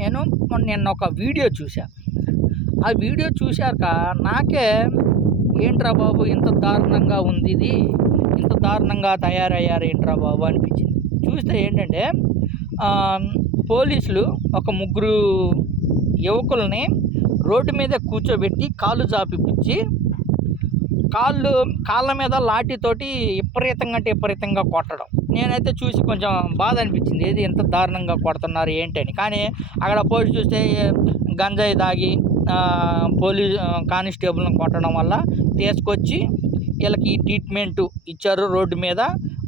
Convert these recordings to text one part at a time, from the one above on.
నేను నిన్న ఒక వీడియో చూసా ఆ వీడియో చూశాక నాకే ఏంట్రా బాబు ఇంత దారుణంగా ఉంది ఇది? ఇంత దారుణంగా తయారయ్యారు ఏంట్రా బాబు? అనిపించింది. చూస్తే ఏంటంటే పోలీసులు ఒక ముగ్గురు యువకుల్ని రోడ్డు మీద కూర్చోబెట్టి కాళ్ళు జాపిపించి కాళ్ళు కాళ్ళ మీద లాఠీతోటి విపరీతంగా అంటే విపరీతంగా కొట్టడం. నేనైతే చూసి కొంచెం బాధ అనిపించింది ఏది ఎంత దారుణంగా కొడుతున్నారు ఏంటని. కానీ అక్కడ పోలీసు చూస్తే గంజాయి తాగి పోలీస్ కానిస్టేబుల్ని కొట్టడం వల్ల తీసుకొచ్చి వీళ్ళకి ట్రీట్మెంట్ ఇచ్చారు రోడ్డు మీద.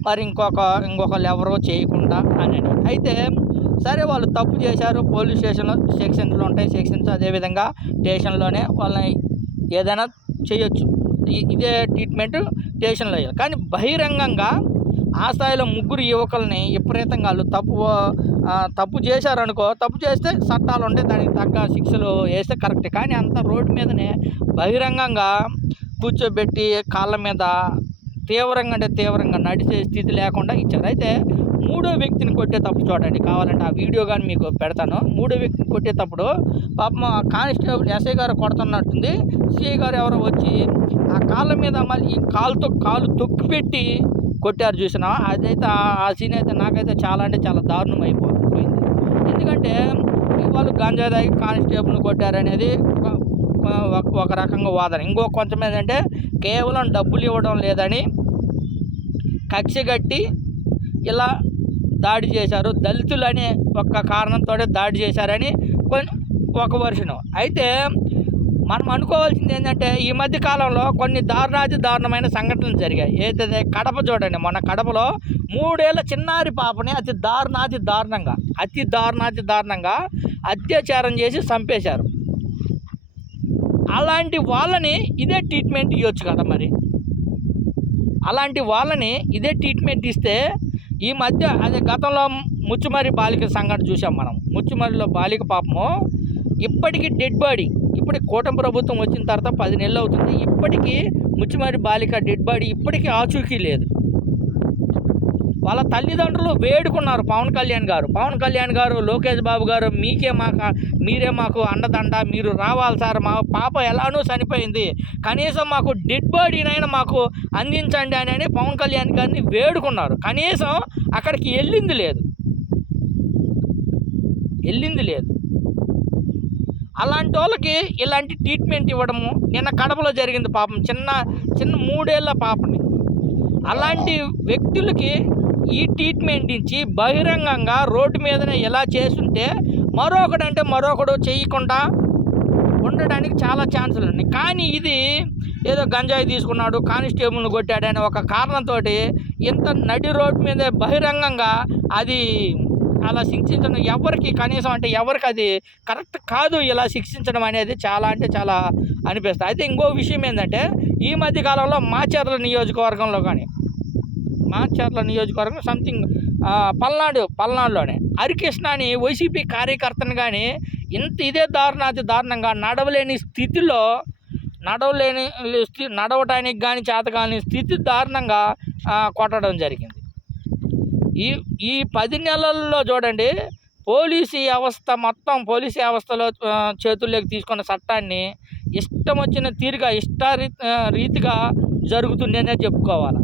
మరి ఇంకొక ఇంకొకళ్ళు ఎవరో చేయకుండా అని అయితే సరే వాళ్ళు తప్పు చేశారు. పోలీస్ స్టేషన్లో సెక్షన్లు ఉంటాయి. సెక్షన్స్ అదేవిధంగా స్టేషన్లోనే వాళ్ళని ఏదైనా చేయొచ్చు. ఇదే ట్రీట్మెంట్ స్టేషన్లో కానీ బహిరంగంగా ఆ స్థాయిలో ముగ్గురు యువకుల్ని విపరీతంగా వాళ్ళు తప్పు తప్పు చేశారనుకో తప్పు చేస్తే చట్టాలు ఉంటే దానికి తగ్గ శిక్షలు వేస్తే కరెక్ట్. కానీ అంత రోడ్డు మీదనే బహిరంగంగా కూర్చోబెట్టి కాళ్ళ మీద తీవ్రంగా అంటే తీవ్రంగా నడిచే స్థితి లేకుండా ఇచ్చారు. అయితే మూడో వ్యక్తిని కొట్టే తప్పు చూడండి. కావాలంటే ఆ వీడియో కానీ మీకు పెడతాను. మూడో వ్యక్తిని కొట్టేటప్పుడు పాపం ఆ కానిస్టేబుల్ ఎస్ఐ గారు కొడుతున్నట్టుంది. సిఐ గారు ఎవరో వచ్చి ఆ కాళ్ళ మీద మళ్ళీ ఈ కాలుతో కాలు తొక్కిపెట్టి కొట్టారు చూసినా అదైతే ఆ- సీన్ అయితే నాకైతే చాలా అంటే చాలా దారుణం అయిపోయింది. ఎందుకంటే వాళ్ళు గంజా తాగి కానిస్టేబుల్ని కొట్టారనేది ఒక- ఒక- రకంగా వాదన. ఇంకో కొంచెం ఏంటంటే కేవలం డబ్బులు ఇవ్వడం లేదని కక్ష కట్టి ఇలా దాడి చేశారు. దళితులు అనే ఒక కారణంతో దాడి చేశారని కొన్ని ఒక వర్షను అయితే మనం అనుకోవాల్సింది ఏంటంటే ఈ మధ్య కాలంలో కొన్ని దారుణాతి దారుణమైన సంఘటనలు జరిగాయి. ఏదైతే కడప చూడండి మొన్న కడపలో మూడేళ్ళ చిన్నారి పాపని అతి దారుణాతి దారుణంగా అతి దారుణాతి దారుణంగా అత్యాచారం చేసి చంపేశారు. అలాంటి వాళ్ళని ఇదే ట్రీట్మెంట్ ఇవ్వచ్చు కదా మరి? అలాంటి వాళ్ళని ఇదే ట్రీట్మెంట్ ఇస్తే ఈ మధ్య అదే గతంలో ముచ్చుమరి బాలిక సంఘటన చూసాం మనం. ముచ్చుమరిలో బాలిక పాపము ఇప్పటికీ డెడ్ బాడీ. ఇప్పుడు కూటమి ప్రభుత్వం వచ్చిన తర్వాత పది నెలలు అవుతుంది. ఇప్పటికీ ముచ్చిమారి బాలిక డెడ్ బాడీ ఇప్పటికీ ఆచూకీ లేదు. వాళ్ళ తల్లిదండ్రులు వేడుకున్నారు పవన్ కళ్యాణ్ గారు. పవన్ కళ్యాణ్ గారు లోకేష్ బాబు గారు మీకే మాకు మీరే మాకు అండదండ మీరు రావాలి సార్ మా పాప ఎలానో చనిపోయింది. కనీసం మాకు డెడ్ బాడీనైనా మాకు అందించండి అని అని పవన్ కళ్యాణ్ గారిని వేడుకున్నారు. కనీసం అక్కడికి వెళ్ళింది లేదు. వెళ్ళింది లేదు. అలాంటి వాళ్ళకి ఇలాంటి ట్రీట్మెంట్ ఇవ్వడము నిన్న కడపలో జరిగింది పాపం. చిన్న చిన్న మూడేళ్ళ పాపని. అలాంటి వ్యక్తులకి ఈ ట్రీట్మెంట్ ఇచ్చి బహిరంగంగా రోడ్డు మీదనే ఎలా చేస్తుంటే మరొకడంటే మరొకడు చేయకుండా ఉండడానికి చాలా ఛాన్సులు ఉన్నాయి. కానీ ఇది ఏదో గంజాయి తీసుకున్నాడు కానిస్టేబుల్ని కొట్టాడనే ఒక కారణంతో ఇంత నడి రోడ్డు మీద బహిరంగంగా అది అలా శిక్షించడం ఎవరికి కనీసం అంటే ఎవరికి అది కరెక్ట్ కాదు ఇలా శిక్షించడం అనేది చాలా అంటే చాలా అనిపిస్తుంది. అయితే ఇంకో విషయం ఏంటంటే ఈ మధ్య కాలంలో మాచర్ల నియోజకవర్గంలో కానీ మాచర్ల నియోజకవర్గం సంథింగ్ పల్నాడు పల్నాడులోనే హరికృష్ణ అని వైసీపీ కార్యకర్తను కానీ ఇంత ఇదే దారుణాతి దారుణంగా నడవలేని స్థితిలో నడవలేని నడవటానికి కానీ చేత కాని స్థితి దారుణంగా కొట్టడం జరిగింది. ఈ ఈ పది నెలల్లో చూడండి పోలీసు వ్యవస్థ మొత్తం పోలీసు వ్యవస్థలో చేతుల్లోకి తీసుకున్న చట్టాన్ని ఇష్టం వచ్చిన తీరుగా ఇష్ట రీతిగా జరుగుతుందనే చెప్పుకోవాలి.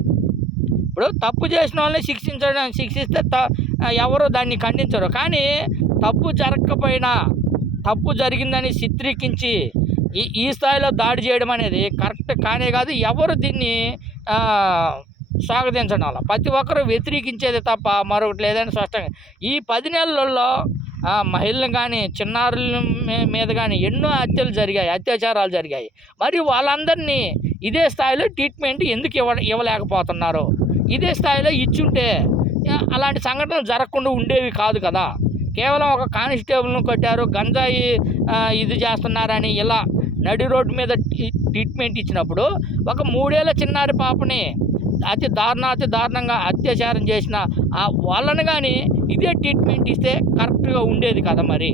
ఇప్పుడు తప్పు చేసిన వాళ్ళని శిక్షించడం శిక్షిస్తే త ఎవరు దాన్ని ఖండించరు. కానీ తప్పు జరగకపోయినా తప్పు జరిగిందని చిత్రీకరించి ఈ ఈ స్థాయిలో దాడి చేయడం అనేది కరెక్ట్ కానే కాదు. ఎవరు దీన్ని స్వాగతించడం వల్ల ప్రతి ఒక్కరు వ్యతిరేకించేది తప్ప మరొకటి లేదని స్పష్టంగా. ఈ పది నెలల్లో మహిళలు కానీ చిన్నారుల మీద కానీ ఎన్నో హత్యలు జరిగాయి అత్యాచారాలు జరిగాయి. మరి వాళ్ళందరినీ ఇదే స్థాయిలో ట్రీట్మెంట్ ఎందుకు ఇవ్వ ఇవ్వలేకపోతున్నారు? ఇదే స్థాయిలో ఇచ్చుంటే అలాంటి సంఘటనలు జరగకుండా ఉండేవి కాదు కదా. కేవలం ఒక కానిస్టేబుల్ను కొట్టారు గంజాయి ఇది చేస్తున్నారని ఇలా నడి రోడ్డు మీద ట్రీట్మెంట్ ఇచ్చినప్పుడు ఒక మూడేళ్ళ చిన్నారి పాపని అతి దారుణ అతి దారుణంగా అత్యాచారం చేసిన ఆ వాళ్ళని కానీ ఇదే ట్రీట్మెంట్ ఇస్తే కరెక్ట్గా ఉండేది కదా మరి?